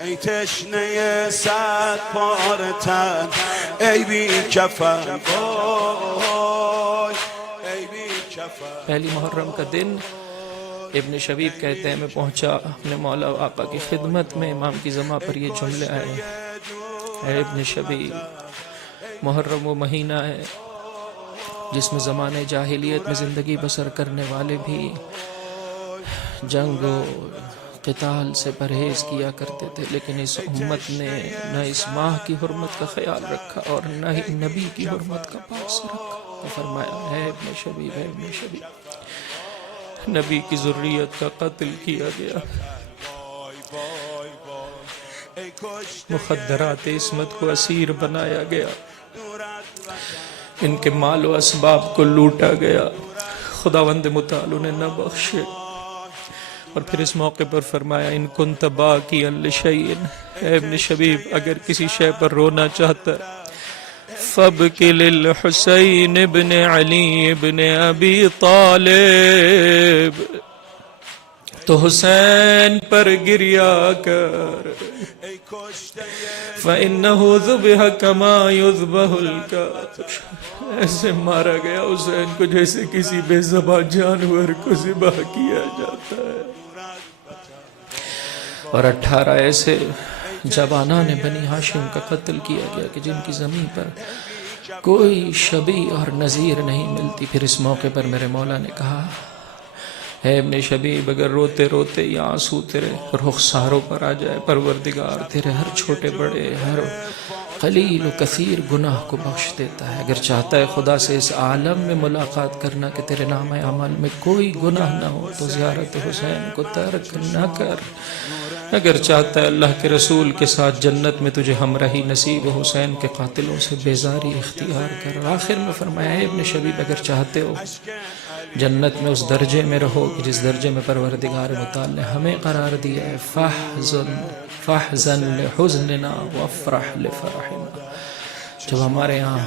ای تشنه صد پاره تن ای بی کفن ای بی کفن. پہلی محرم کا دن ابن شبیب کہتے ہیں میں پہنچا اپنے مولا و آقا کی خدمت میں، امام کی زماں پر یہ جملے آئے، اے ابن شبیب، محرم وہ مہینہ ہے جس میں زمانے جاہلیت میں زندگی بسر کرنے والے بھی جنگ و قتال سے پرہیز کیا کرتے تھے، لیکن اس امت نے نہ اس ماہ کی حرمت کا خیال رکھا اور نہ ہی نبی کی حرمت کا پاس رکھا۔ تو فرمایا اے ابن شبیب، اے ابن شبیب، نبی کی ذریت کا قتل کیا گیا، مخدرات عصمت کو اسیر بنایا گیا، ان کے مال و اسباب کو لوٹا گیا، خداوند متعال انہیں نہ بخشے۔ اور پھر اس موقع پر فرمایا ان کنت باقیا لشیء، اے ابن شبیب اگر کسی شے پر رونا چاہتا ہے فابکی للحسین ابن علی ابن ابی طالب، تو حسین پر گریا کر، فَإِنَّهُ ذُبِحَ كَمَا يُذْبَحُ الْكَافِرُ، ایسے مارا گیا حسین کو جیسے کسی بے زبان جانور کو ذبح کیا جاتا ہے۔ اور 18 ایسے جوانان بنی ہاشم کا قتل کیا گیا کہ جن کی زمین پر کوئی شبیہ اور نظیر نہیں ملتی۔ پھر اس موقع پر میرے مولا نے کہا اے ابن شبیب اگر روتے روتے یہ آنسو تیرے رخساروں پر آ جائے، پروردگار تیرے ہر چھوٹے بڑے، ہر قلیل و کثیر گناہ کو بخش دیتا ہے۔ اگر چاہتا ہے خدا سے اس عالم میں ملاقات کرنا کہ تیرے نام اعمال میں کوئی گناہ نہ ہو تو زیارت حسین کو ترک نہ کر۔ اگر چاہتا ہے اللہ کے رسول کے ساتھ جنت میں تجھے ہمراہی نصیب حسین کے قاتلوں سے بیزاری اختیار کر۔ آخر میں فرمایا اے ابن شبیب اگر چاہتے ہو جنت میں اس درجے میں رہو کہ جس درجے میں پروردگار متعال نے ہمیں قرار دیا ہے، فاحزن لحزننا وافرح لفرحنا، جب ہمارے یہاں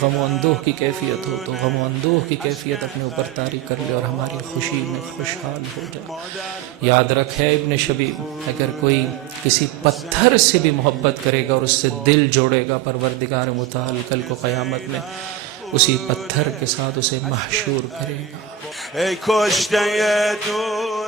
غم و اندوہ کی کیفیت ہو تو غم و اندوہ کی کیفیت اپنے اوپر طاری کر لے اور ہماری خوشی میں خوشحال ہو جائے۔ یاد رکھے ابن شبیب اگر کوئی کسی پتھر سے بھی محبت کرے گا اور اس سے دل جوڑے گا، پروردگار متعال کل کو قیامت میں اسی پتھر کے ساتھ اسے محشور کرے گا۔ ای کشته دور